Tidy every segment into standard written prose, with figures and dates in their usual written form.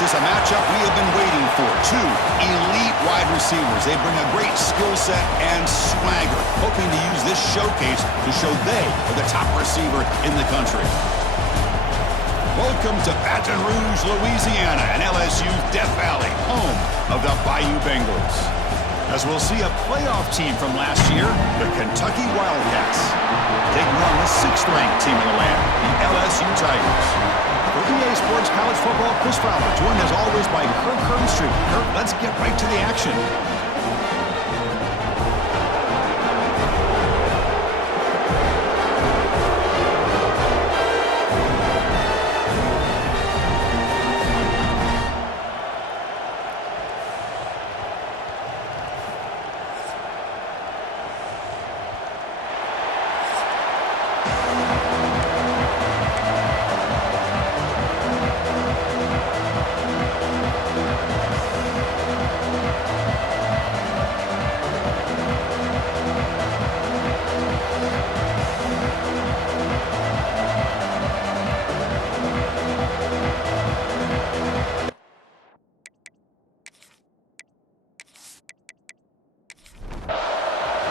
This is a matchup we have been waiting for. Two elite wide receivers. They bring a great skill set and swagger, hoping to use this showcase to show they are the top receiver in the country. Welcome to Baton Rouge, Louisiana, and LSU's Death Valley, home of the Bayou Bengals. As we'll see a playoff team from last year, the Kentucky Wildcats, taking on the 6th-ranked team in the land, the LSU Tigers. For EA Sports College Football, Chris Fowler, joined as always by Kirk Hermstreet. Kirk, let's get right to the action.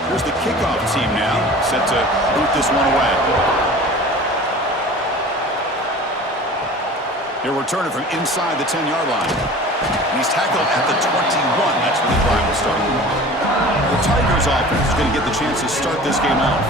Here's the kickoff team now, set to boot this one away. He'll return it from inside the 10-yard line. And he's tackled at the 21. That's where the drive will start. The Tigers offense is going to get the chance to start this game off.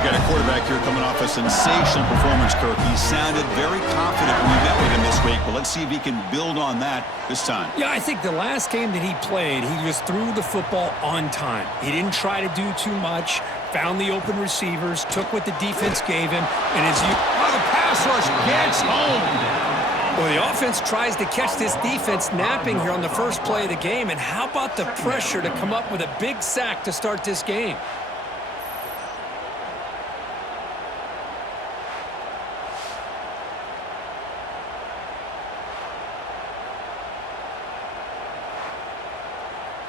We've got a quarterback here coming off a sensational performance, Kirk. He sounded very confident when we met with him this week, but let's see if he can build on that this time. Yeah, I think the last game that he played, he just threw the football on time. He didn't try to do too much, found the open receivers, took what the defense gave him, and as you... Oh, the pass rush gets home! Well, the offense tries to catch this defense napping here on the first play of the game, and how about the pressure to come up with a big sack to start this game?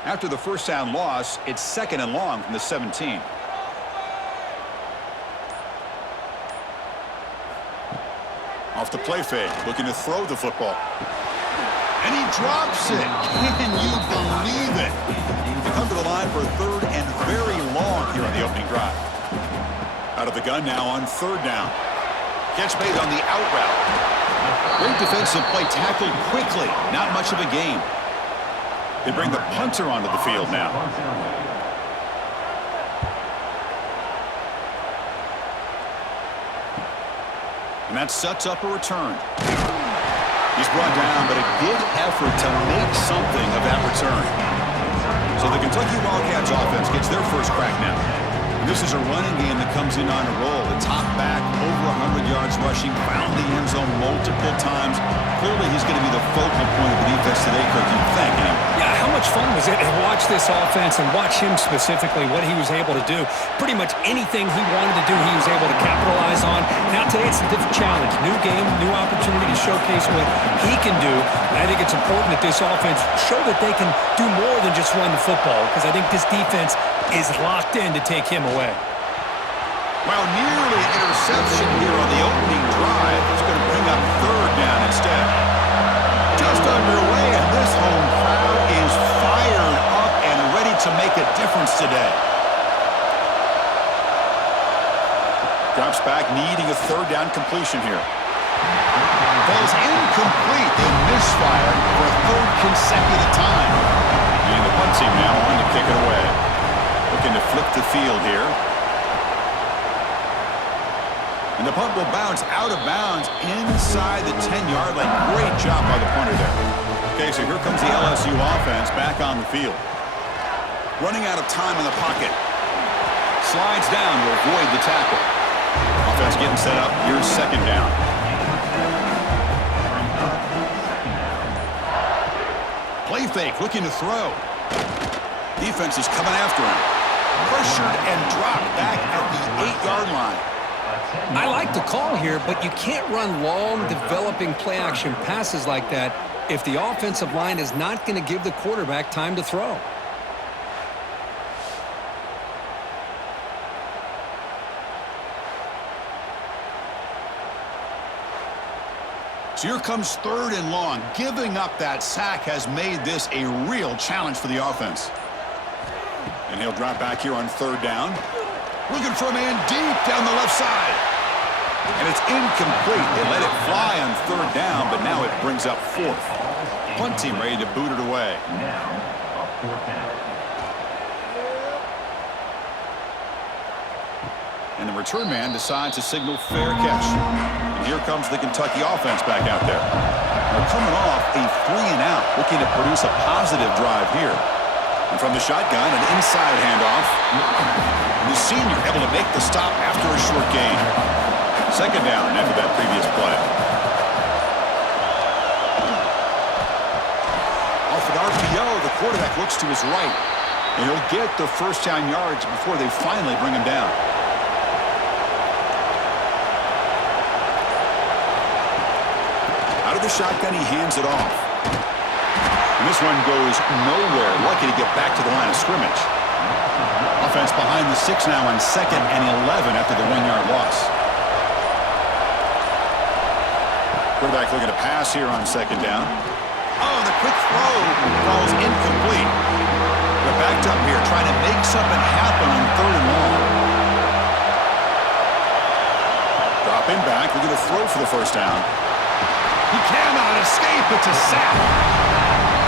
After the first down loss, it's 2nd and long from the 17. Off the play fake, looking to throw the football. And he drops it. Can you believe it? They come to the line for 3rd and very long here on the opening drive. Out of the gun now on 3rd down. Catch made on the out route. Great defensive play, tackled quickly. Not much of a gain. They bring the punter onto the field now. And that sets up a return. He's brought down, but a good effort to make something of that return. So the Kentucky Wildcats offense gets their first crack now. And this is a running game that comes in on a roll. The top back, over 100 yards rushing, found the end zone multiple times. Clearly, he's going to be the focal point of the defense today, Kirk, you think, anyway. Yeah, how much fun was it to watch this offense and watch him specifically, what he was able to do. Pretty much anything he wanted to do, he was able to capitalize on. Now today it's a different challenge. New game, new opportunity to showcase what he can do. And I think it's important that this offense show that they can do more than just run the football, because I think this defense is locked in to take him away. Well, nearly an interception here on the opening drive. It's going to bring up 3rd down instead. Just underway, and this home crowd is fired up and ready to make a difference today. Drops back, needing a 3rd down completion here. Falls incomplete. They misfire for a 3rd consecutive time. And the punt team now on to kick it away. Looking to flip the field here. And the punt will bounce out of bounds inside the 10-yard line. Great job by the punter there. Okay, so here comes the LSU offense back on the field. Running out of time in the pocket. Slides down to avoid the tackle. Offense getting set up. Here's 2nd down. Play fake, looking to throw. Defense is coming after him. Pressured and dropped back at the 8-yard line. I like the call here, but you can't run long, developing play-action passes like that if the offensive line is not going to give the quarterback time to throw. So here comes 3rd and long. Giving up that sack has made this a real challenge for the offense. And he'll drop back here on 3rd down. Looking for a man deep down the left side. And it's incomplete. They let it fly on 3rd down, but now it brings up 4th. Punt team ready to boot it away. And the return man decides to signal fair catch. And here comes the Kentucky offense back out there. They're coming off a 3-and-out, looking to produce a positive drive here. And from the shotgun, an inside handoff. And the senior able to make the stop after a short gain. 2nd down after that previous play. Off an RPO, the quarterback looks to his right. And he'll get the first down yards before they finally bring him down. Out of the shotgun, he hands it off. And this one goes nowhere. Lucky to get back to the line of scrimmage. Offense behind the 6 now on 2nd and 11 after the 1-yard loss. Quarterback looking to pass here on 2nd down. Oh, the quick throw falls incomplete. They're backed up here trying to make something happen on 3rd and long. Dropping back, looking to throw for the first down. He cannot escape. It's a sack.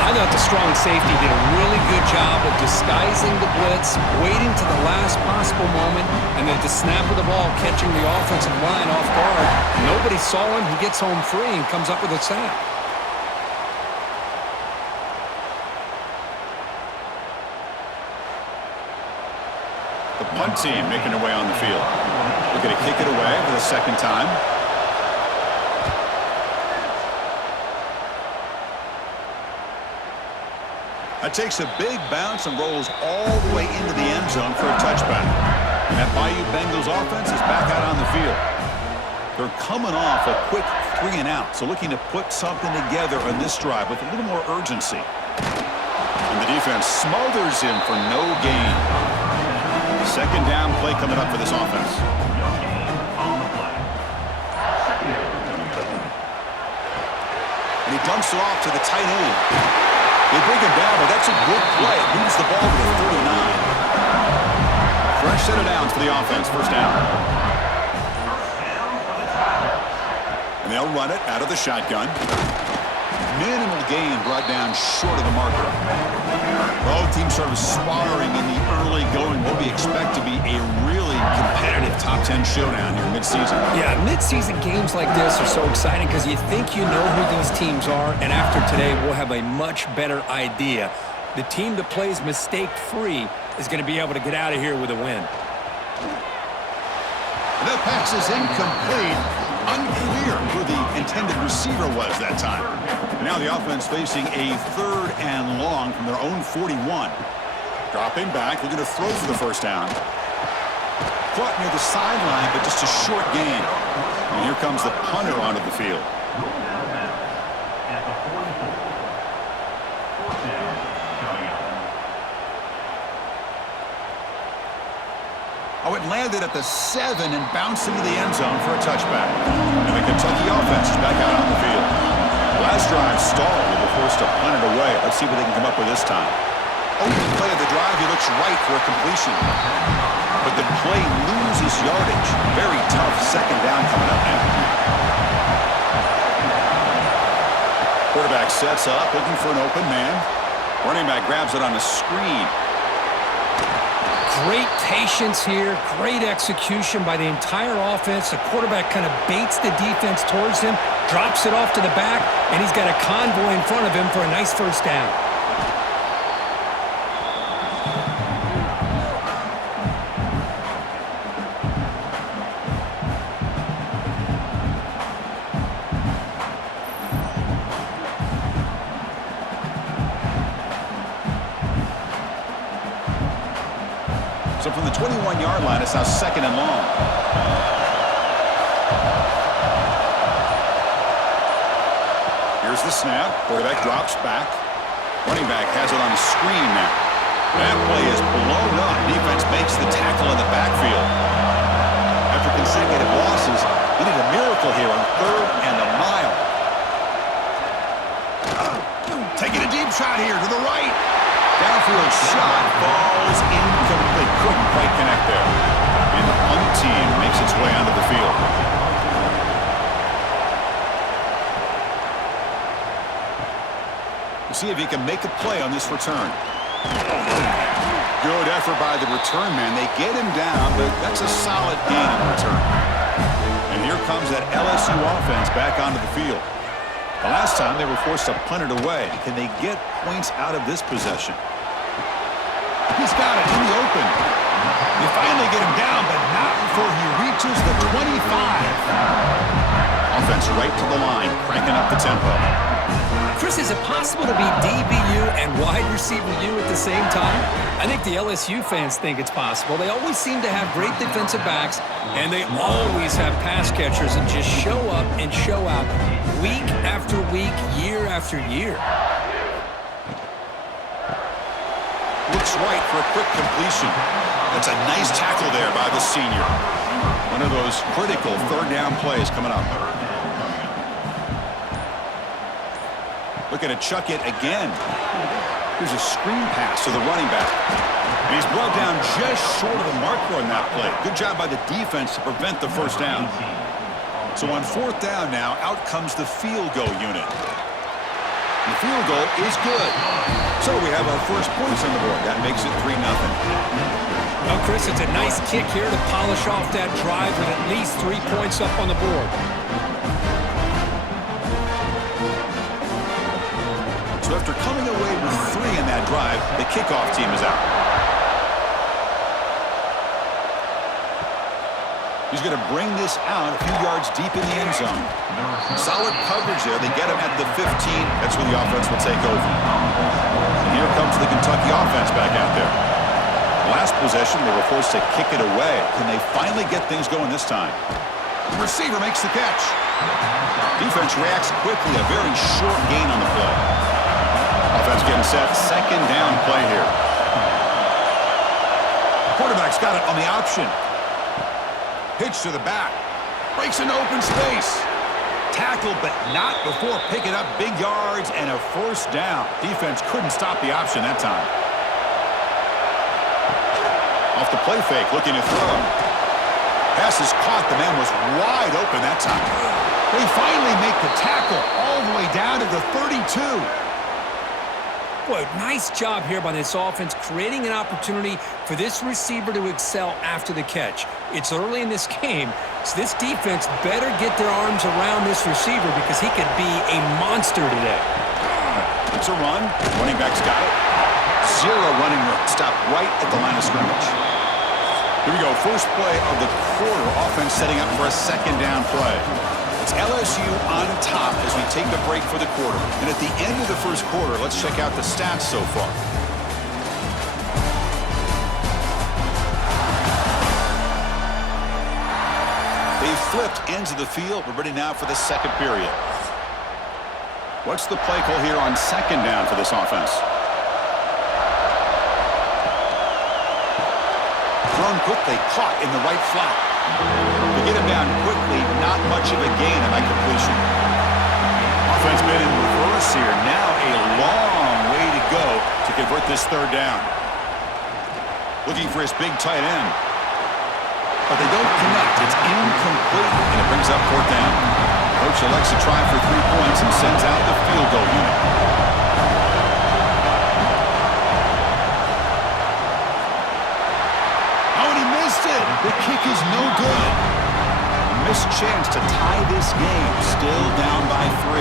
I thought the strong safety did a really good job of disguising the blitz, waiting to the last possible moment, and then at the snap of the ball, catching the offensive line off guard. Nobody saw him. He gets home free and comes up with a sack. The punt team making their way on the field. They're going to kick it away for the 2nd time. That takes a big bounce and rolls all the way into the end zone for a touchback. And that Bayou Bengals offense is back out on the field. They're coming off a quick 3-and-out, so looking to put something together on this drive with a little more urgency. And the defense smothers him for no gain. 2nd down play coming up for this offense. And he dumps it off to the tight end. They bring him down, but that's a good play. It moves the ball to the 39. Fresh set of downs for the offense. 1st down. And they'll run it out of the shotgun. Minimal gain brought down short of the marker. Both teams sort of sparring in the early going. What we expect to be a really competitive top 10 showdown here mid-season. Yeah, mid-season games like this are so exciting because you think you know who these teams are, and after today, we'll have a much better idea. The team that plays mistake-free is going to be able to get out of here with a win. The pass is incomplete. Unclear who the intended receiver was that time. Now the offense facing a 3rd and long from their own 41. Dropping back, looking to throw for the first down. Caught near the sideline, but just a short gain. And here comes the punter onto the field. Oh, it landed at the 7 and bounced into the end zone for a touchback. And the Kentucky offense is back out on the field. Last drive stalled. They were forced to punt it away. Let's see what they can come up with this time. Open play of the drive. He looks right for a completion. But the play loses yardage. Very tough 2nd down coming up now. Quarterback sets up, looking for an open man. Running back grabs it on a screen. Great patience here, great execution by the entire offense. The quarterback kind of baits the defense towards him, drops it off to the back, and he's got a convoy in front of him for a nice first down. So from the 21-yard line, it's now 2nd and long. Here's the snap. Quarterback drops back. Running back has it on a screen now. That play is blown up. Defense makes the tackle in the backfield. After consecutive losses, they need a miracle here on 3rd and a mile. shot here to the right. Downfield shot falls incomplete. Couldn't quite connect there. And the punt team makes its way onto the field. We'll see if he can make a play on this return. Good effort by the return man. They get him down, but that's a solid gain in return. And here comes that LSU offense back onto the field. The last time they were forced to punt it away. Can they get points out of this possession? He's got it in the open. They finally get him down, but not before he reaches the 25. Offense right to the line, cranking up the tempo. Chris, is it possible to be DBU and wide receiver U at the same time? I think the LSU fans think it's possible. They always seem to have great defensive backs, and they always have pass catchers that just show up and show out week after week, year after year. Looks right for a quick completion. That's a nice tackle there by the senior. One of those critical third down plays coming up. Looking to chuck it again. Here's a screen pass to the running back. And he's brought down just short of the marker on that play. Good job by the defense to prevent the first down. So on fourth down now, out comes the field goal unit. And the field goal is good. So we have our first points on the board. That makes it 3-0. Well, Chris, it's a nice kick here to polish off that drive with at least 3 points up on the board. So after coming away with 3 in that drive, the kickoff team is out. He's going to bring this out a few yards deep in the end zone. Solid coverage there. They get him at the 15. That's where the offense will take over. And here comes the Kentucky offense back out there. Last possession, they were forced to kick it away. Can they finally get things going this time? The receiver makes the catch. Defense reacts quickly. A very short gain on the play. Offense getting set. Second down play here. Quarterback's got it on the option. Pitch to the back. Breaks into open space. Tackled, but not before picking up big yards and a first down. Defense couldn't stop the option that time. Off the play fake, looking to throw. Pass is caught. The man was wide open that time. They finally make the tackle all the way down to the 32. Boy, nice job here by this offense, creating an opportunity for this receiver to excel after the catch. It's early in this game, so this defense better get their arms around this receiver because he could be a monster today. It's a run. Running back's got it. 0 running room. Stop right at the line of scrimmage. Here we go. First play of the quarter. Offense setting up for a second down play. It's LSU on top as we take a break for the quarter. And at the end of the first quarter, let's check out the stats so far. They've flipped ends of the field. We're ready now for the second period. What's the play call here on second down for this offense? Thrown quickly, caught in the right flat. To get him down quickly, not much of a gain on that completion. Offense been in reverse here. Now a long way to go to convert this third down. Looking for his big tight end. But they don't connect. It's incomplete, and it brings up fourth down. Coach elects to try for 3 points and sends out the field goal unit. The kick is no good. A missed chance to tie this game. Still down by 3.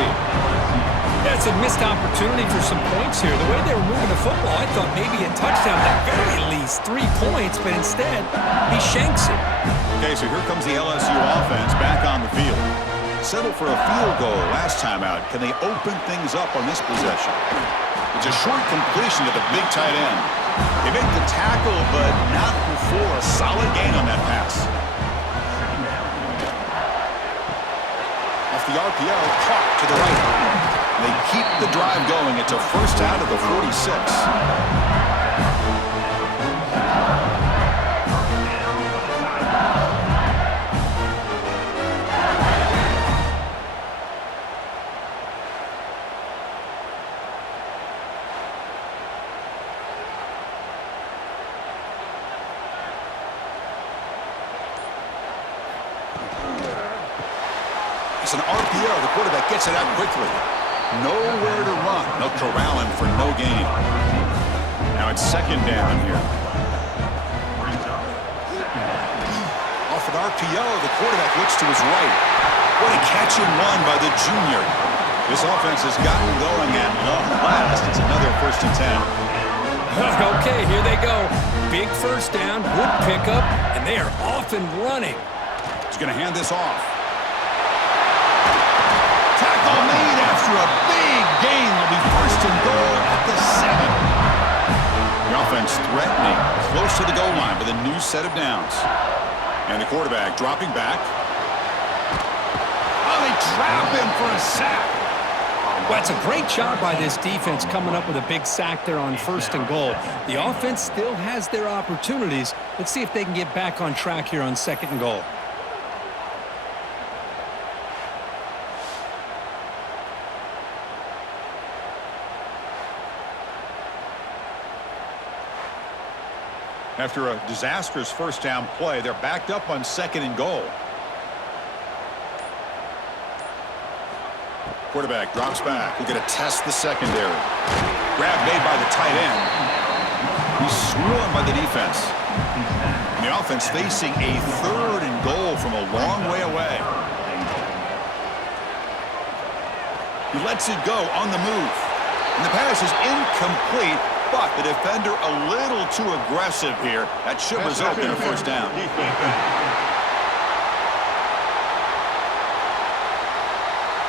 That's a missed opportunity for some points here. The way they were moving the football, I thought maybe a touchdown at very least 3 points, but instead, he shanks it. Okay, so here comes the LSU offense back on the field. Settled for a field goal last time out. Can they open things up on this possession? It's a short completion to the big tight end. They make the tackle, but not before a solid gain on that pass. Off the RPO, caught to the right. They keep the drive going. It's a first out of the 46. an RPO. The quarterback gets it out quickly. Nowhere to run. They'll corral him for no gain. Now it's second down here. Off an RPO, the quarterback looks to his right. What a catch and run by the junior. This offense has gotten going at long last. It's another 1st and 10. Okay, here they go. Big first down, good pickup, and they are off and running. He's going to hand this off. Tackle made after a big gain. It'll be 1st and goal at the 7. The offense threatening, close to the goal line with a new set of downs. And the quarterback dropping back. Oh, they trap him for a sack. Well, it's a great job by this defense coming up with a big sack there on 1st and goal. The offense still has their opportunities. Let's see if they can get back on track here on 2nd and goal. After a disastrous 1st down play, they're backed up on 2nd and goal. Quarterback drops back. We're going to test the secondary. Grab made by the tight end. He's swarmed by the defense. And the offense facing a 3rd and goal from a long way away. He lets it go on the move. And the pass is incomplete, but the defender a little too aggressive here. That should result in a 1st down.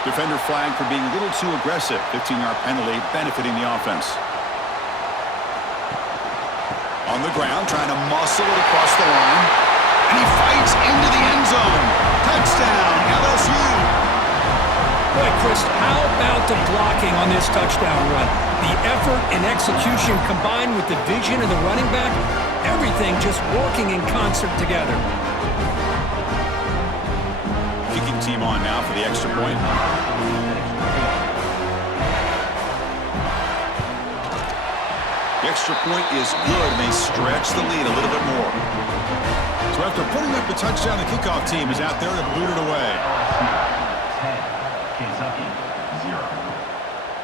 Defender flagged for being a little too aggressive. 15-yard penalty benefiting the offense. On the ground, trying to muscle it across the line. And he fights into the end zone. Touchdown, LSU. Boy, Chris, how about the blocking on this touchdown run? The effort and execution combined with the vision of the running back, everything just working in concert together. Kicking team on now for the extra point. The extra point is good, and they stretch the lead a little bit more. So after putting up the touchdown, the kickoff team is out there to boot it away.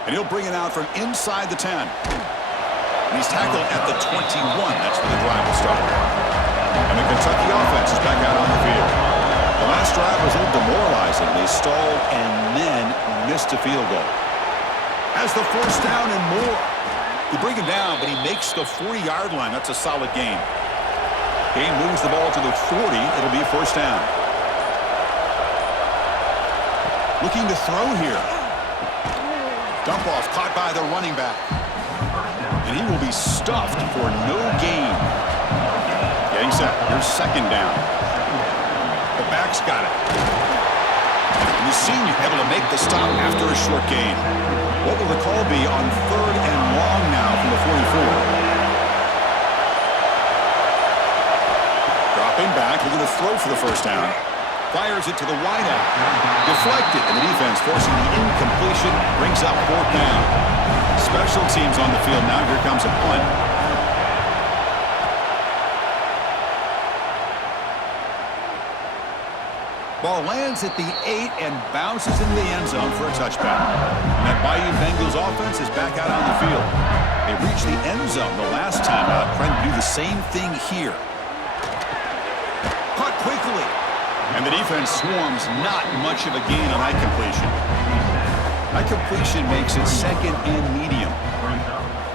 And he'll bring it out from inside the 10. And he's tackled at the 21. That's where the drive will start. And the Kentucky offense is back out on the field. The last drive was a little demoralizing. They stalled and then missed a field goal. Has the 1st down and more. They bring him down, but he makes the 40-yard line. That's a solid gain. Game moves the ball to the 40. It'll be a 1st down. Looking to throw here. Dump off caught by the running back. And he will be stuffed for no gain. Getting set. Here's 2nd down. The back's got it. And the senior able to make the stop after a short gain. What will the call be on 3rd and long now from the 44? Dropping back. We're going to throw for the 1st down. Fires it to the wideout. Deflected, and the defense forcing the incompletion brings up 4th down. Special teams on the field now. Here comes a punt. Ball lands at the 8 and bounces into the end zone for a touchback. And that Bayou Bengals offense is back out on the field. They reached the end zone the last time out, trying to do the same thing here. Caught quickly. And the defense swarms, not much of a gain on that completion. That completion makes it 2nd and medium.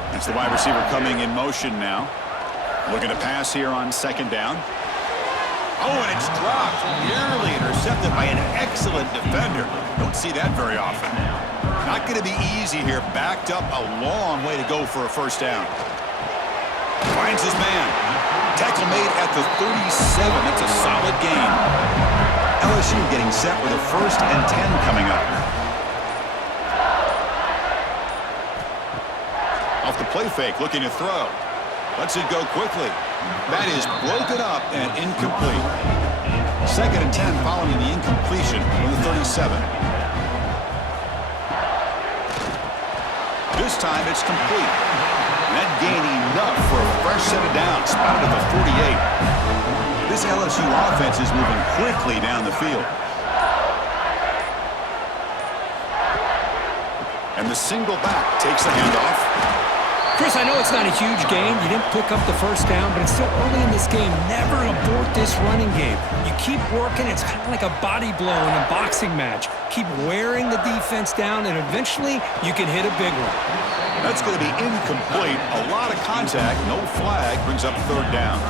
That's the wide receiver coming in motion now. Looking to pass here on 2nd down. Oh, and it's dropped. Nearly intercepted by an excellent defender. Don't see that very often. Not going to be easy here. Backed up a long way to go for a 1st down. Finds his man. Tackle made at the 37. That's a solid gain. LSU getting set with a 1st and 10 coming up. Off the play fake, looking to throw. Lets it go quickly. That is broken up and incomplete. 2nd and 10 following the incompletion from the 37. This time it's complete. And that gain enough for a fresh set of downs, spotted at the 48. This LSU offense is moving quickly down the field. And the single back takes the handoff. Chris, I know it's not a huge gain. You didn't pick up the first down, but it's still early in this game. Never abort this running game. You keep working. It's kind of like a body blow in a boxing match. Keep wearing the defense down, and eventually you can hit a big one. That's going to be incomplete. A lot of contact. No flag. Brings up third down.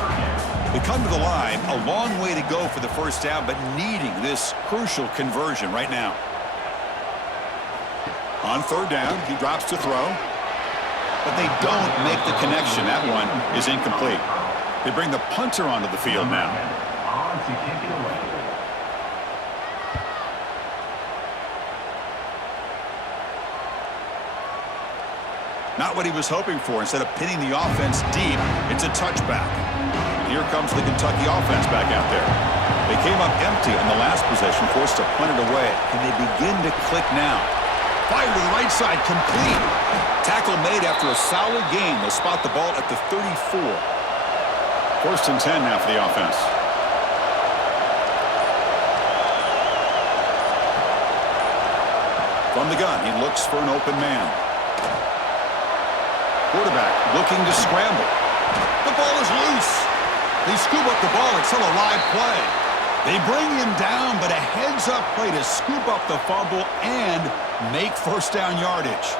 They come to the line. A long way to go for the first down, but needing this crucial conversion right now. On third down, he drops to throw. But they don't make the connection. That one is incomplete. They bring the punter onto the field now. Not what he was hoping for. Instead of pinning the offense deep, it's a touchback. And here comes the Kentucky offense back out there. They came up empty on the last possession, forced to punt it away. Can they begin to click now? Fire to the right side, complete. Tackle made after a solid gain. They'll spot the ball at the 34. First and 10 now for the offense. From the gun, he looks for an open man. Quarterback looking to scramble. The ball is loose. They scoop up the ball. It's still a live play. They bring him down, but a heads-up play to scoop up the fumble and make first down yardage.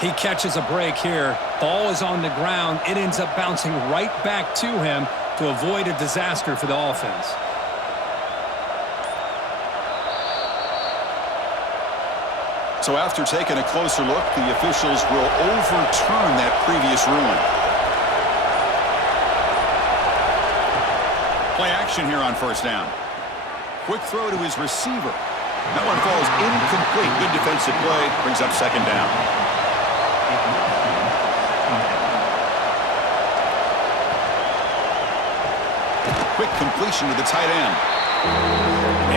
He catches a break here. Ball is on the ground. It ends up bouncing right back to him to avoid a disaster for the offense. So after taking a closer look, the officials will overturn that previous ruling. Play action here on first down. Quick throw to his receiver. That one falls incomplete. Good defensive play. Brings up second down. Quick completion to the tight end.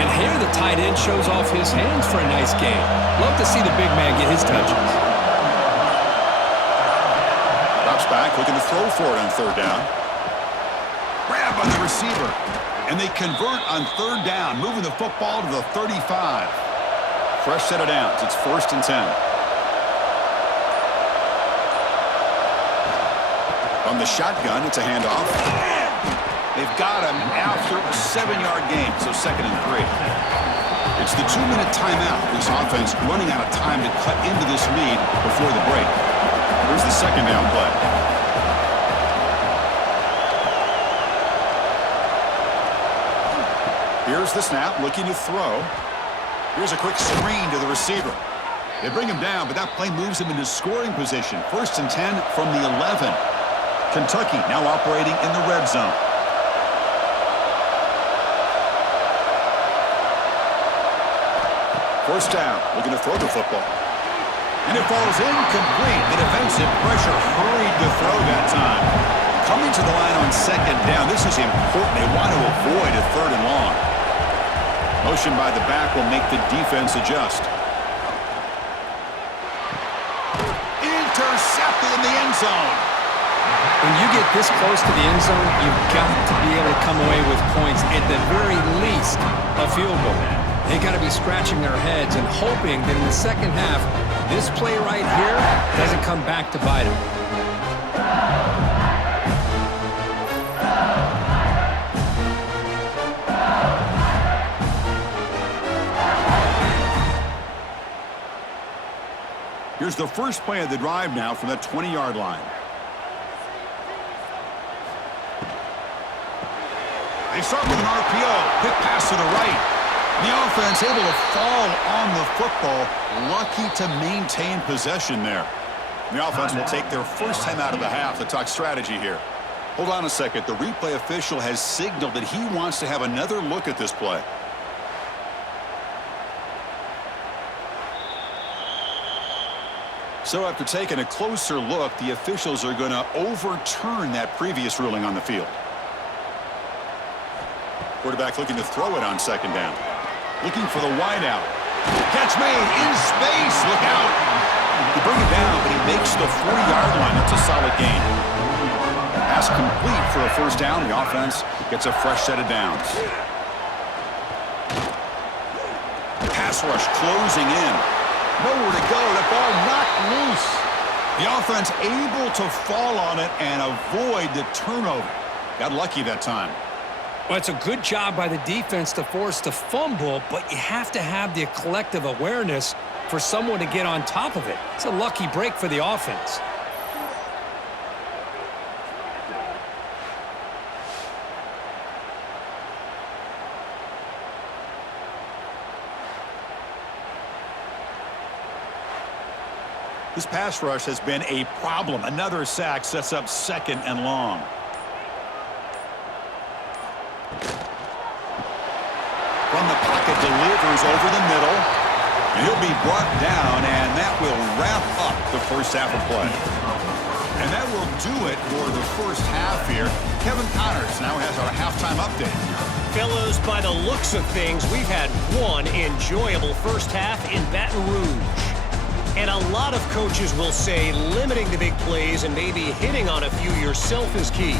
And here the tight end shows off his hands for a nice game. Love to see the big man get his touches. Drops back, looking to throw for it on third down. Grab by the receiver. And they convert on third down, moving the football to the 35. Fresh set of downs. It's first and 10. From the shotgun, it's a handoff. They've got him after a 7-yard gain, so second and 3. It's the 2-minute timeout. This offense running out of time to cut into this lead before the break. Here's the second down play. Here's the snap, looking to throw. Here's a quick screen to the receiver. They bring him down, but that play moves him into scoring position. First and 10 from the 11. Kentucky now operating in the red zone. First down, looking to throw the football. And it falls incomplete. The defensive pressure hurried to throw that time. Coming to the line on second down, this is important. They want to avoid a third and long. Motion by the back will make the defense adjust. Intercepted in the end zone. When you get this close to the end zone, you've got to be able to come away with points, at the very least, a field goal. They got to be scratching their heads and hoping that in the second half, this play right here doesn't come back to bite them. Here's the first play of the drive now from the 20-yard line. They start with an RPO. Quick pass to the right. The offense able to fall on the football. Lucky to maintain possession there. The offense will take their first time out of the half to talk strategy here. Hold on a second. The replay official has signaled that he wants to have another look at this play. So after taking a closer look, the officials are going to overturn that previous ruling on the field. Quarterback looking to throw it on second down. Looking for the wideout. Catch made in space. Look out. They bring it down, but he makes the 40-yard line. That's a solid gain. Pass complete for a first down. The offense gets a fresh set of downs. Pass rush closing in. Nowhere to go. That ball knocked loose. The offense able to fall on it and avoid the turnover. Got lucky that time. Well, it's a good job by the defense to force the fumble, but you have to have the collective awareness for someone to get on top of it. It's a lucky break for the offense. This pass rush has been a problem. Another sack sets up 2nd and long. From the pocket, delivers over the middle. He'll be brought down, and that will wrap up the first half of play. And that will do it for the first half here. Kevin Connors now has our halftime update. Fellows, by the looks of things, we've had one enjoyable first half in Baton Rouge. And a lot of coaches will say limiting the big plays and maybe hitting on a few yourself is key.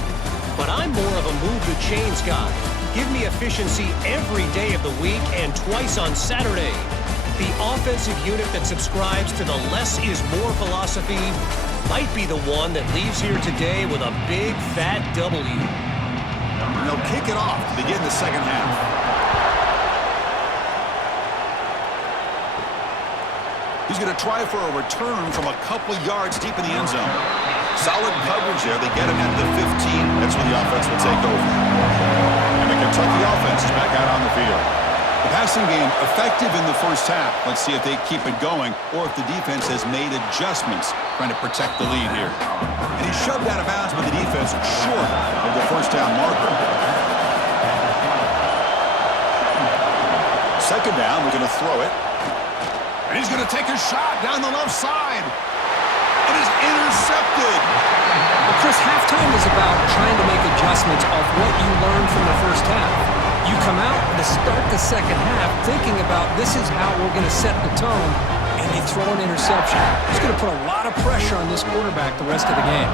But I'm more of a move the chains guy. Give me efficiency every day of the week and twice on Saturday. The offensive unit that subscribes to the less is more philosophy might be the one that leaves here today with a big fat W. And they'll kick it off to begin the second half. He's going to try for a return from a couple yards deep in the end zone. Solid coverage there. They get him at the 15. That's when the offense will take over. And the Kentucky offense is back out on the field. The passing game effective in the first half. Let's see if they keep it going or if the defense has made adjustments trying to protect the lead here. And he's shoved out of bounds by the defense short of the first down marker. Second down, we're going to throw it. And he's going to take a shot down the left side. It is intercepted. Well, Chris, halftime is about trying to make adjustments off what you learned from the first half. You come out to start the second half thinking about this is how we're going to set the tone, and you throw an interception. It's going to put a lot of pressure on this quarterback the rest of the game.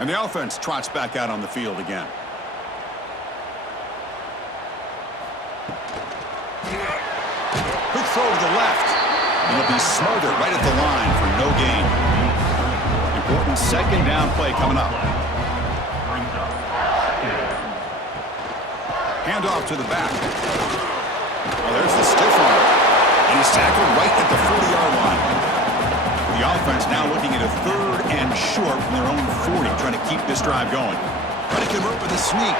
And the offense trots back out on the field again. Quick throw to the left. And it'll be smothered right at the line for no gain. Important second down play coming up. Handoff to the back. Well, there's the stiff arm. And he's tackled right at the 40-yard line. The offense now looking at a 3rd and short from their own 40, trying to keep this drive going. Trying to convert with a sneak.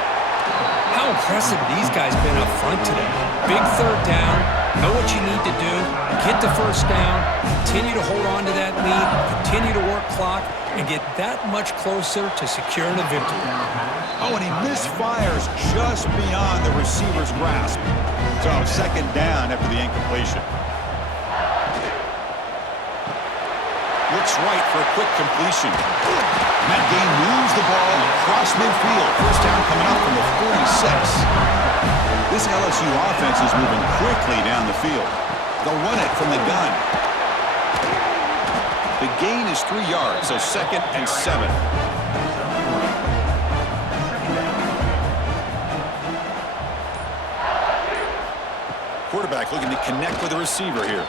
How impressive these guys been up front today. Big 3rd down, know what you need to do, get the first down, continue to hold on to that lead, continue to work clock, and get that much closer to securing a victory. Oh, and he misfires just beyond the receiver's grasp. So second down after the incompletion. Looks right for a quick completion. That game moves the ball across midfield. First down coming up from the 46. This LSU offense is moving quickly down the field. They'll run it from the gun. The gain is 3 yards, so 2nd and 7. Quarterback looking to connect with the receiver here.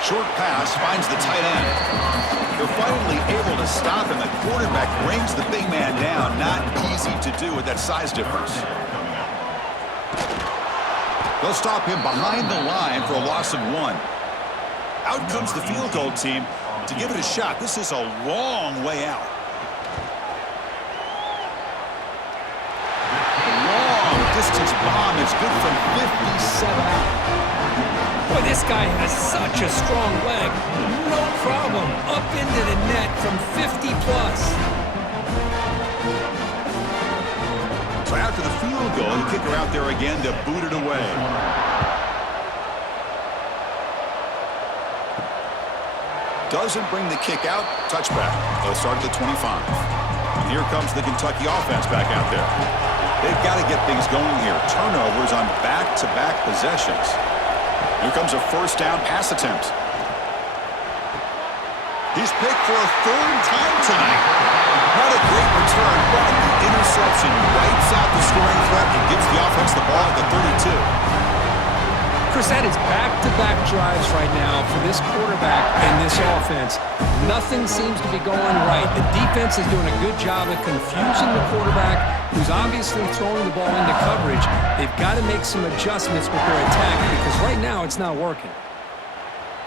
Short pass finds the tight end. They're finally able to stop him. The quarterback brings the big man down. Not easy to do with that size difference. They'll stop him behind the line for a loss of 1. Out comes the field goal team to give it a shot. This is a long way out. A long distance bomb is good from 57 out. Boy, this guy has such a strong leg. No problem. Up into the net from 50 plus. So after the field goal, the kicker out there again to boot it away. Doesn't bring the kick out. Touchback. They'll start at the 25. And here comes the Kentucky offense back out there. They've got to get things going here. Turnovers on back-to-back possessions. Here comes a first down pass attempt. He's picked for a 3rd time tonight. What a great return, but the interception wipes out the scoring threat and gives the offense the ball at the 32. Chris, that is back-to-back drives right now for this quarterback and this offense. Nothing seems to be going right. The defense is doing a good job of confusing the quarterback, who's obviously throwing the ball into coverage. They've got to make some adjustments with their attack because right now it's not working.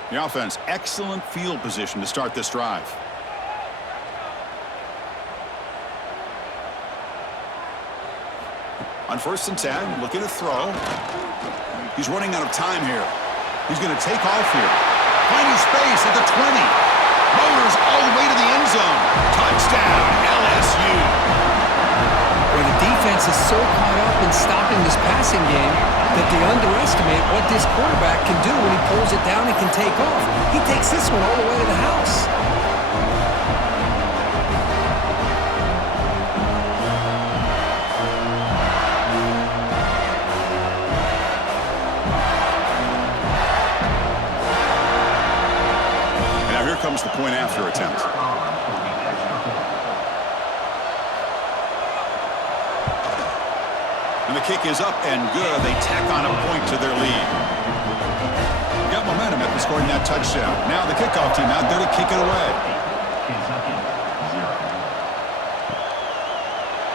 The offense, excellent field position to start this drive. On 1st and 10, looking to throw. He's running out of time here. He's going to take off here. Finding space at the 20. Motors all the way to the end zone. Touchdown, LSU. Where the defense is so caught up in stopping this passing game that they underestimate what this quarterback can do when he pulls it down and can take off. He takes this one all the way to the house. Comes the point after attempt. And the kick is up and good. They tack on a point to their lead. Got momentum after scoring that touchdown. Now the kickoff team out there to kick it away.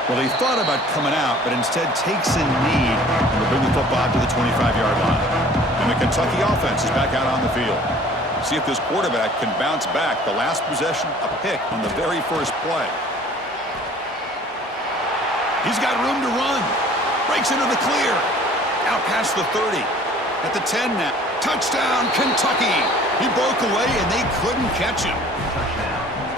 Well, they thought about coming out, but instead takes a knee and they bring the football to the 25-yard line. And the Kentucky offense is back out on the field. See if this quarterback can bounce back. The last possession, a pick on the very first play. He's got room to run. Breaks into the clear. Out past the 30. At the 10 now. Touchdown, Kentucky. He broke away and they couldn't catch him.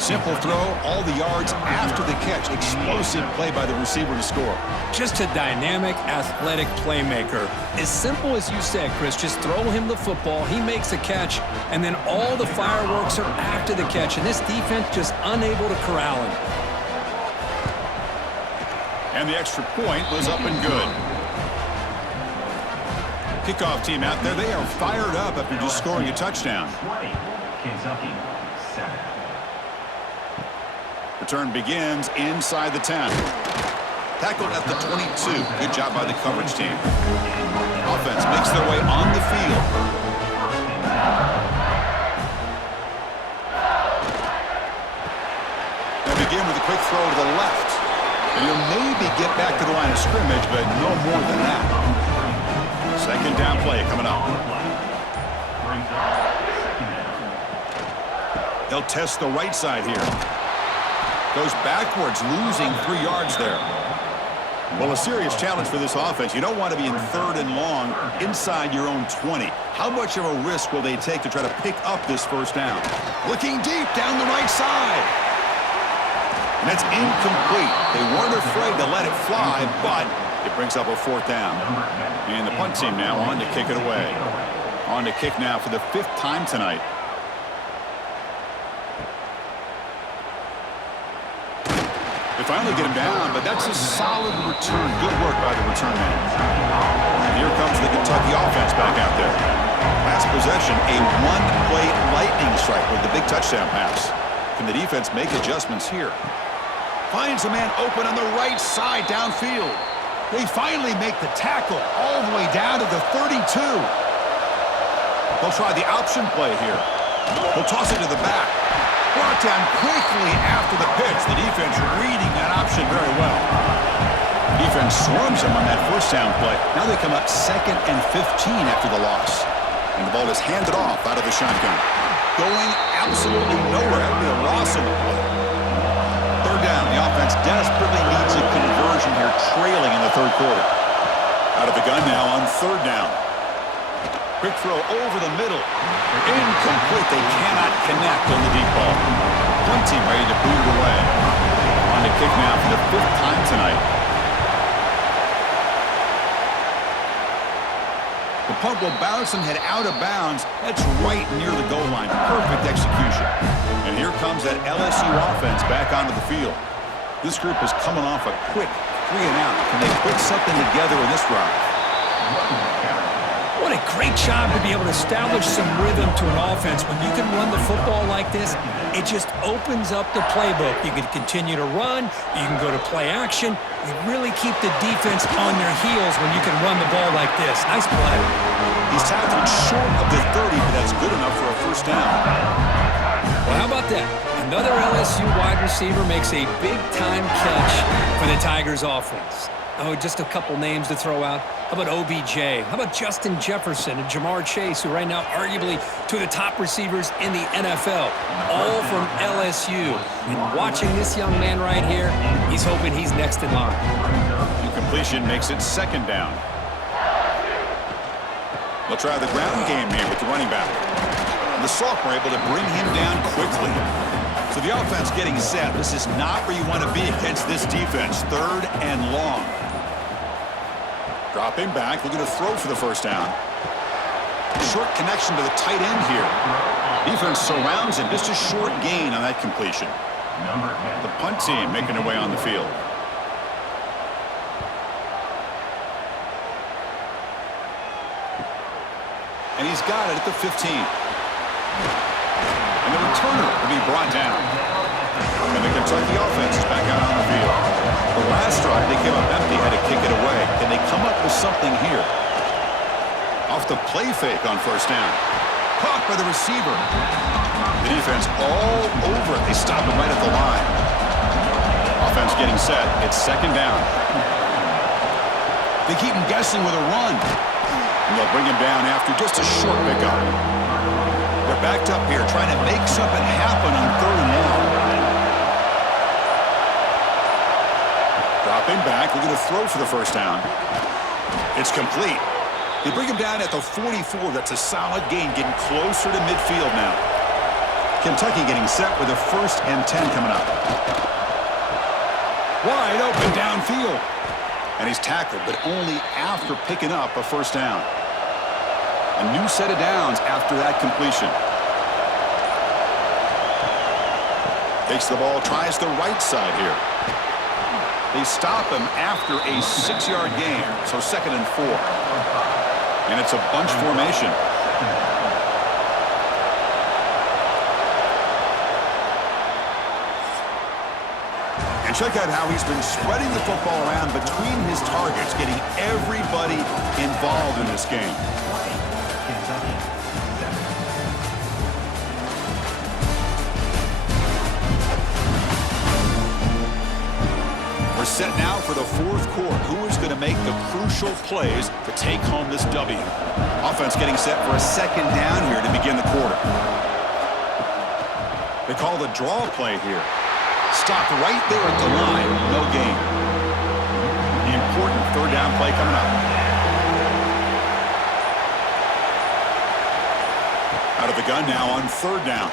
Simple throw, all the yards after the catch. Explosive play by the receiver to score. Just a dynamic, athletic playmaker. As simple as you said, Chris, just throw him the football, he makes a catch, and then all the fireworks are after the catch, and this defense just unable to corral him. And the extra point was up and good. Kickoff team out there, they are fired up after just scoring a touchdown. Kentucky, 7. Return begins inside the 10. Tackled at the 22. Good job by the coverage team. Offense makes their way on the field. They begin with a quick throw to the left. And he'll maybe get back to the line of scrimmage, but no more than that. Second down play coming up. They'll test the right side here. Goes backwards, losing 3 yards there. Well, a serious challenge for this offense. You don't want to be in 3rd and long inside your own 20. How much of a risk will they take to try to pick up this first down? Looking deep down the right side. And that's incomplete. They weren't afraid to let it fly, but it brings up a 4th down. And the punt team now on to kick it away. On to kick now for the 5th time tonight. They finally get him down, but that's a solid return. Good work by the return man. And here comes the Kentucky offense back out there. Last possession, a one-play lightning strike with the big touchdown pass. Can the defense make adjustments here? Finds a man open on the right side downfield. They finally make the tackle all the way down to the 32. They'll try the option play here. They'll toss it to the back. Brought down quickly after the pitch. The defense reading that option very well. Defense swarms him on that first down play. Now they come up 2nd and 15 after the loss. And the ball is handed off out of the shotgun. Going absolutely nowhere. That would be a loss of the play. 3rd down. The offense desperately needs a conversion here, trailing in the 3rd quarter. Out of the gun now on 3rd down. Quick throw over the middle. Incomplete. They cannot connect on the deep ball. Punt team ready to boot it away. On to kick now for the 5th time tonight. The punt will bounce and head out of bounds. That's right near the goal line. Perfect execution. And here comes that LSU offense back onto the field. This group is coming off a quick 3-and-out. Can they put something together in this drive? What a great job to be able to establish some rhythm to an offense. When you can run the football like this, it just opens up the playbook. You can continue to run. You can go to play action. You really keep the defense on their heels when you can run the ball like this. Nice play. He's tackled short of the 30, but that's good enough for a first down. Well, how about that? Another LSU wide receiver makes a big-time catch for the Tigers offense. Oh, just a couple names to throw out. How about OBJ? How about Justin Jefferson and Jamar Chase, who right now arguably two of the top receivers in the NFL, all from LSU. And watching this young man right here, he's hoping he's next in line. Incompletion makes it second down. They'll try the ground game here with the running back. And the sophomore able to bring him down quickly. So the offense getting set. This is not where you want to be against this defense. Third and long. Dropping back, looking to throw for the first down. Short connection to the tight end here. Defense surrounds him. Just a short gain on that completion. The punt team making their way on the field. And he's got it at the 15. And the returner will be brought down. And the Kentucky offense is back out on the field. The last drive, they came up empty, had to kick it away. Can they come up with something here? Off the play fake on first down. Caught by the receiver. The defense all over it. They stop him right at the line. Offense getting set. It's second down. They keep him guessing with a run. And they'll bring him down after just a short pickup. They're backed up here trying to make something happen on third and long. Dropping back, we're going to throw for the first down. It's complete. They bring him down at the 44. That's a solid gain, getting closer to midfield now. Kentucky getting set with a 1st and 10 coming up. Wide open downfield. And he's tackled, but only after picking up a first down. A new set of downs after that completion. Takes the ball, tries the right side here. They stop him after a 6-yard gain, so 2nd and 4. And it's a bunch formation. And check out how he's been spreading the football around between his targets, getting everybody involved in this game. We're set now for the 4th quarter. Who is going to make the crucial plays to take home this W? Offense getting set for a 2nd down here to begin the quarter. They call the draw play here. Stopped right there at the line. No gain. The important 3rd down play coming up. Out of the gun now on 3rd down.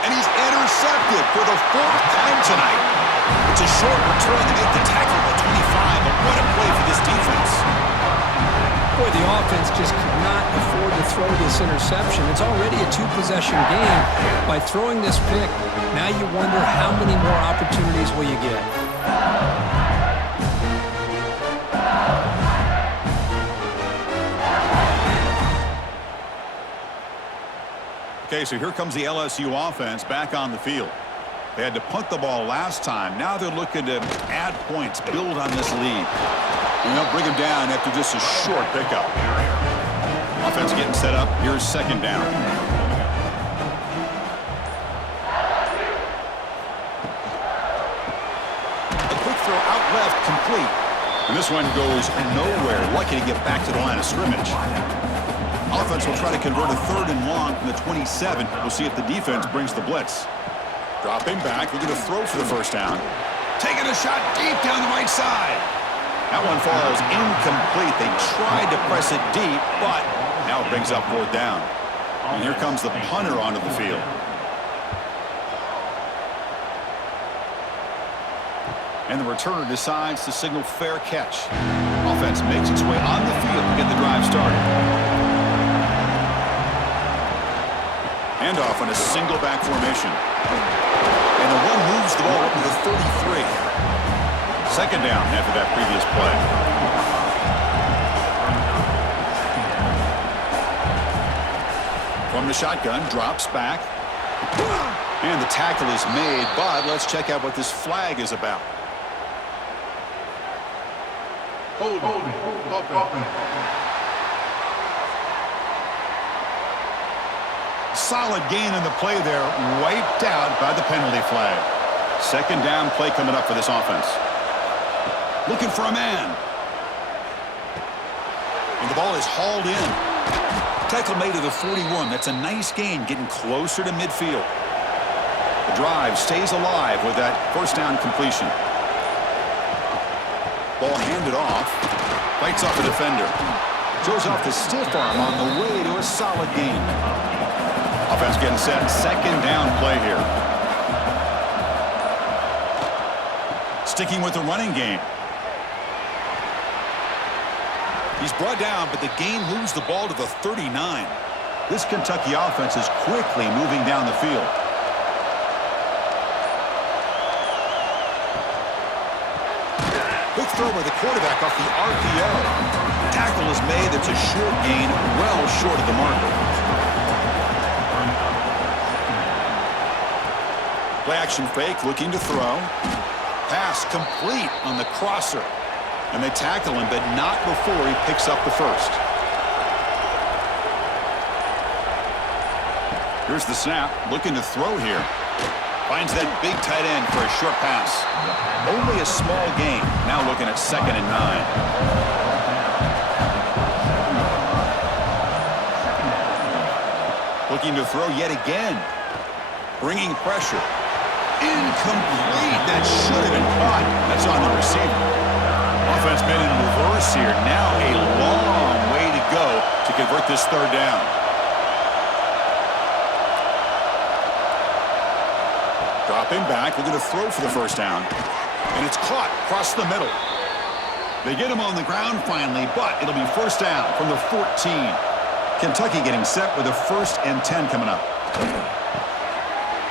And he's intercepted for the 4th time tonight. It's a short return to make the tackle at 25, but what a play for this defense. Boy, the offense just could not afford to throw this interception. It's already a 2-possession game. By throwing this pick, now you wonder how many more opportunities will you get. Okay, so here comes the LSU offense back on the field. They had to punt the ball last time. Now they're looking to add points, build on this lead. And they'll bring him down after just a short pickup. Offense getting set up. Here's 2nd down. A quick throw out left, complete. And this one goes nowhere. Lucky to get back to the line of scrimmage. Offense will try to convert a 3rd and long from the 27. We'll see if the defense brings the blitz. Dropping back, looking to throw for the first down. Taking a shot deep down the right side. That one falls incomplete. They tried to press it deep, but now it brings up 4th down. And here comes the punter onto the field. And the returner decides to signal fair catch. Offense makes its way on the field to get the drive started. Handoff on a single back formation. And the one moves the ball up to the 33. 2nd down after that previous play. From the shotgun, drops back. And the tackle is made, but let's check out what this flag is about. Solid gain in the play there, wiped out by the penalty flag. Second down play coming up for this offense. Looking for a man. And the ball is hauled in. Tackle made to the 41. That's a nice gain, getting closer to midfield. The drive stays alive with that first down completion. Ball handed off. Fights off the defender. Shows off the stiff arm on the way to a solid gain. Offense getting set. Second down play here. Sticking with the running game. He's brought down, but the gain moves the ball to the 39. This Kentucky offense is quickly moving down the field. Quick throw by the quarterback off the RPO. Tackle is made. That's a short gain, well short of the marker. Play action fake, looking to throw. Pass complete on the crosser. And they tackle him, but not before he picks up the first. Here's the snap, looking to throw here. Finds that big tight end for a short pass. Only a small gain. Now looking at 2nd and 9. Looking to throw yet again. Bringing pressure. Incomplete. That should have been caught. That's on the receiver. Offense been in reverse here. Now a long way to go to convert this third down. Dropping back, looking to throw for the first down. And it's caught across the middle. They get him on the ground finally, but it'll be first down from the 14. Kentucky getting set with a 1st and 10 coming up.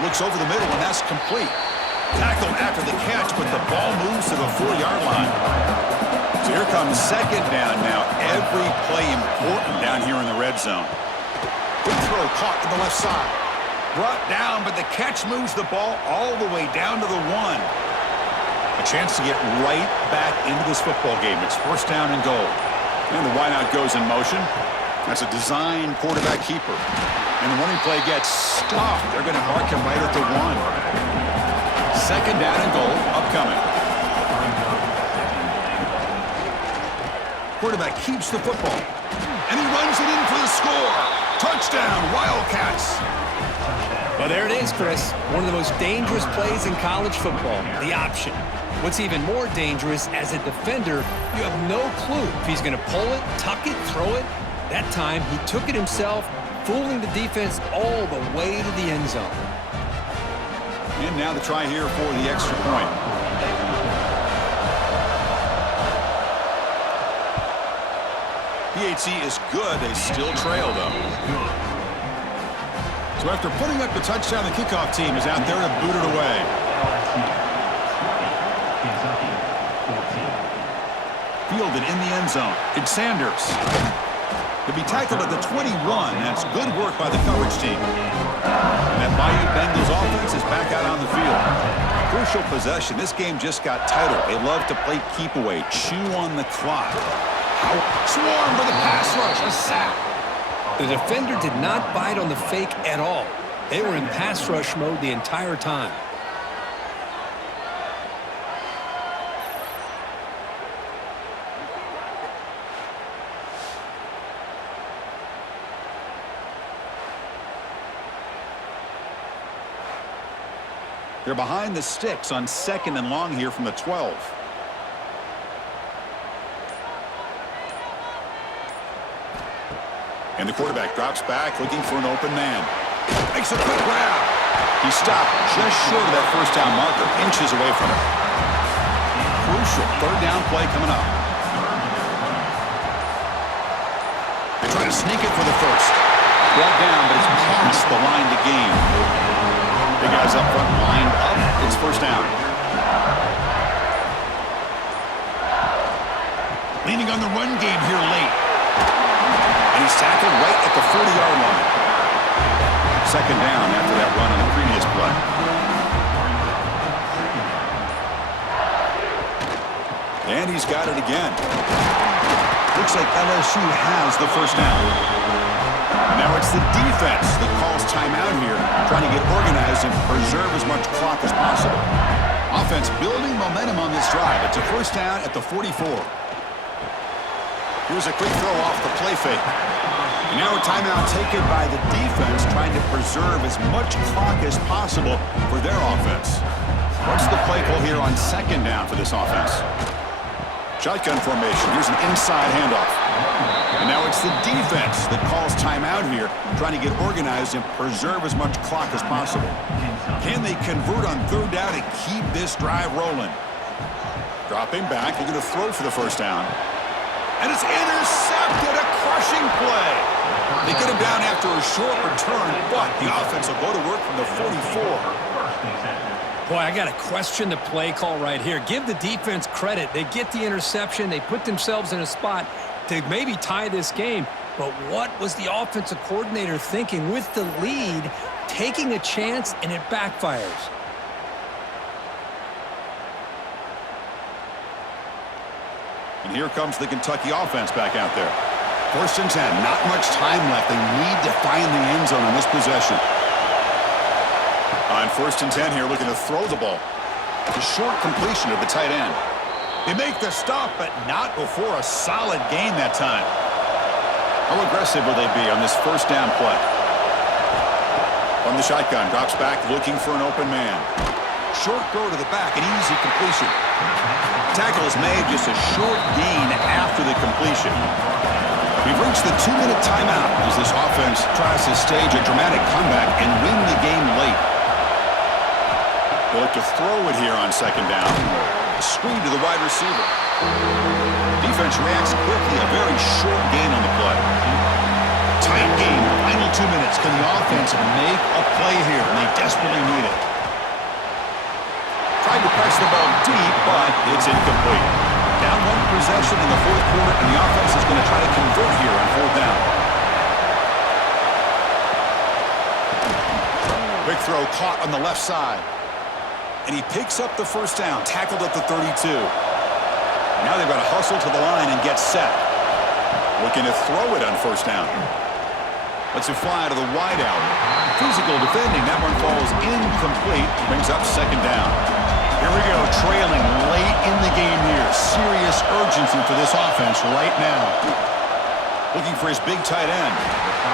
Looks over the middle, and that's complete. Tackled after the catch, but the ball moves to the 4-yard line. So here comes second down now. Every play important down here in the red zone. Quick throw caught to the left side. Brought down, but the catch moves the ball all the way down to the 1. A chance to get right back into this football game. It's first down and goal. And the wideout goes in motion. That's a design quarterback keeper. And the running play gets stuffed. They're going to mark him right at the 1. Second down and goal upcoming. Quarterback keeps the football. And he runs it in for the score. Touchdown, Wildcats. Well, there it is, Chris. One of the most dangerous plays in college football, the option. What's even more dangerous, as a defender, you have no clue if he's going to pull it, tuck it, throw it. That time, he took it himself, fooling the defense all the way to the end zone. And now the try here for the extra point. PHC is good. They still trail, though. So after putting up the touchdown, the kickoff team is out there to boot it away. Fielded in the end zone. It's Sanders. To be tackled at the 21. That's good work by the coverage team. And that Bayou Bengals offense is back out on the field. Crucial possession. This game just got tighter. They love to play keep away, chew on the clock. Swarm for the pass rush. A sack. The defender did not bite on the fake at all. They were in pass rush mode the entire time. They're behind the sticks on 2nd and long here from the 12. And the quarterback drops back, looking for an open man. Makes a quick grab. He stopped just short of that first down marker, inches away from it. Crucial third down play coming up. They try to sneak it for the first. Brought down, but it's past the line to gain. Big guys up front, lined up. It's first down. Leaning on the run game here late. And he's tackled right at the 40-yard line. Second down after that run on the previous play. And he's got it again. Looks like LSU has the first down. And now it's the defense that calls timeout here, trying to get organized and preserve as much clock as possible. Offense building momentum on this drive. It's a first down at the 44. Here's a quick throw off the play fake. And now a timeout taken by the defense, trying to preserve as much clock as possible for their offense. What's the play call here on second down for this offense? Shotgun formation. Here's an inside handoff. And now it's the defense that calls timeout here, trying to get organized and preserve as much clock as possible. Can they convert on third down and keep this drive rolling? Dropping back. They're going to throw for the first down. And it's intercepted. A crushing play. They get him down after a short return, but the offense will go to work from the 44. Boy, I got to question the play call right here. Give the defense credit. They get the interception. They put themselves in a spot to maybe tie this game. But what was the offensive coordinator thinking with the lead, taking a chance, and it backfires? And here comes the Kentucky offense back out there. First and 10, not much time left. They need to find the end zone on this possession. On first and 10 here, looking to throw the ball. It's a short completion of the tight end. They make the stop, but not before a solid gain that time. How aggressive will they be on this first down play? From the shotgun, drops back, looking for an open man. Short throw to the back, an easy completion. Tackle is made, just a short gain after the completion. We've reached the 2-minute timeout as this offense tries to stage a dramatic comeback and win the game late. They look to throw it here on second down. Screen to the wide receiver. Defense reacts quickly, a very short gain on the play. Tight game, final 2 minutes. Can the offense make a play here? And they desperately need it. Tried to press the ball deep, but it's incomplete. Down one possession in the fourth quarter, and the offense is going to try to convert here on fourth down. Quick throw caught on the left side. And he picks up the first down, tackled at the 32. Now they've got to hustle to the line and get set. Looking to throw it on first down. Lets it fly to the wideout. Physical defending. That one falls incomplete. Brings up second down. Here we go, trailing late in the game here. Serious urgency for this offense right now. Looking for his big tight end.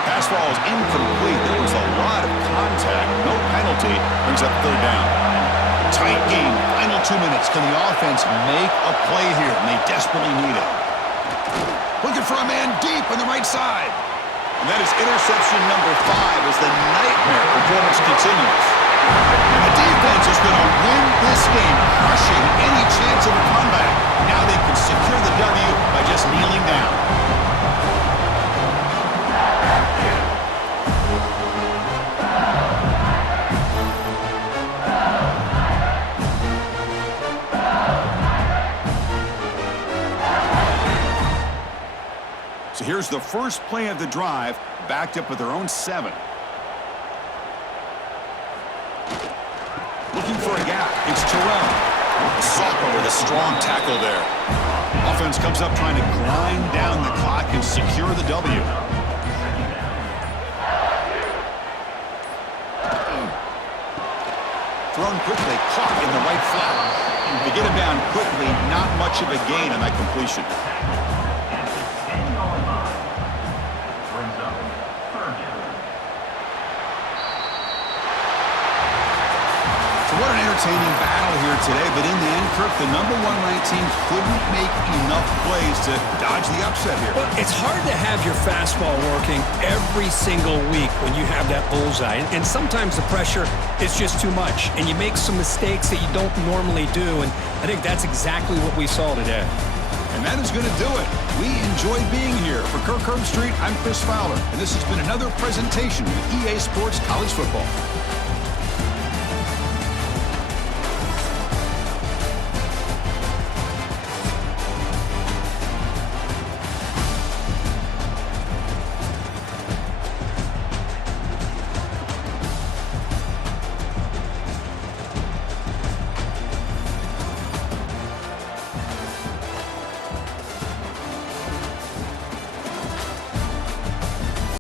Pass ball is incomplete. There was a lot of contact. No penalty. Brings up third down. Tight game, final 2 minutes. Can the offense make a play here? And they desperately need it. Looking for a man deep on the right side. And that is interception number 5 as the nightmare performance continues. And the defense is going to win this game, crushing any chance of a comeback. Now they can secure the W by just kneeling down. So here's the first play of the drive, backed up with their own 7. Looking for a gap. It's Terrell. Soccer with a strong tackle there. Offense comes up trying to grind down the clock and secure the W. Thrown quickly, caught in the right flat. To get him down quickly, not much of a gain on that completion. What an entertaining battle here today, but in the end, Kirk, the number 1 ranked team couldn't make enough plays to dodge the upset here. Well, it's hard to have your fastball working every single week when you have that bullseye, and sometimes the pressure is just too much, and you make some mistakes that you don't normally do, and I think that's exactly what we saw today. And that is going to do it. We enjoy being here. For Kirk Herbstreit, I'm Chris Fowler, and this has been another presentation of EA Sports College Football.